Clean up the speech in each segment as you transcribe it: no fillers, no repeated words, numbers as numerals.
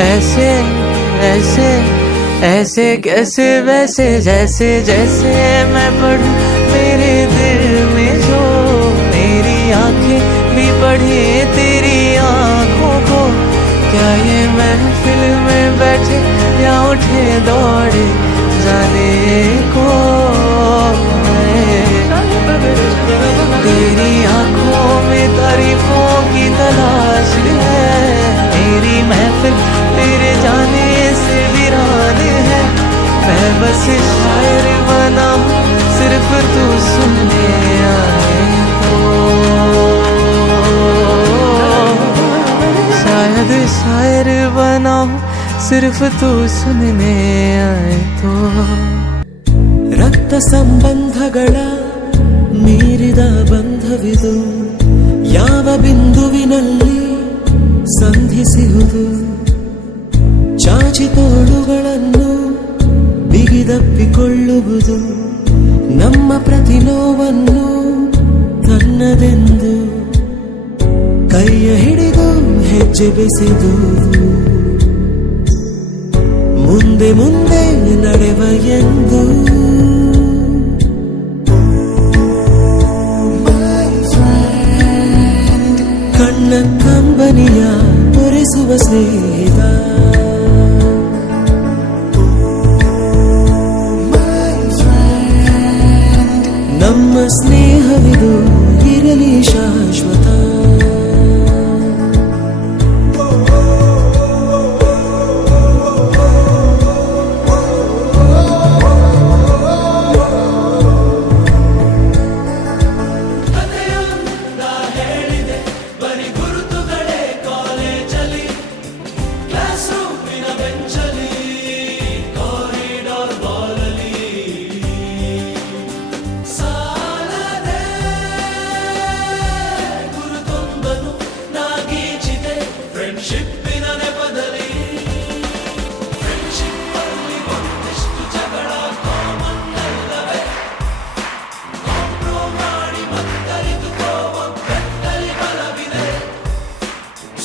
ऐसे ऐसे ऐसे कैसे वैसे जैसे जैसे मैं पढ़ूं मेरे दिल में जो मेरी आंखें भी पढ़े तेरी आंखों को। क्या ये महफिल में बैठे या उठे दौड़े जाने को तेरी आंखों में तारीफों की तलाश है। मेरी महफिल तेरे जाने से वीरान है। मैं बस शायर बना हूँ सिर्फ तू सुनने आए तो। शायद शायर बना हूँ सिर्फ तू सुनने आए तो। ರಕ್ತ ಸಂಬಂಧಗಳ ಮೀರಿದ ಬಂಧವಿದು ಯಾವ ಬಿಂದುವಿನಲ್ಲಿ ಸಂಧಿಸುವುದು. ಚಾಚಿ ತೋಳುಗಳನ್ನು ಬಿಗಿದಪ್ಪಿಕೊಳ್ಳುವುದು ನಮ್ಮ ಪ್ರತಿ ನೋವನ್ನು ತನ್ನದೆಂದು ಕೈಯ ಹಿಡಿದು ಹೆಜ್ಜೆ ಬೆಸೆದು ಮುಂದೆ ಮುಂದೆ ನಡೆವ ಎಂದು. ಕಣ್ಣ ಕಂಬನಿಯ ಒರೆಸುವ ಸ್ನೇಹಿತ ನಮ್ಮ ಸ್ನೇಹವಿದು ಇರಲಿ ಶಾಶ್ವತ.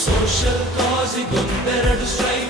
Social cause ಇದೊಂದೆರಡು strike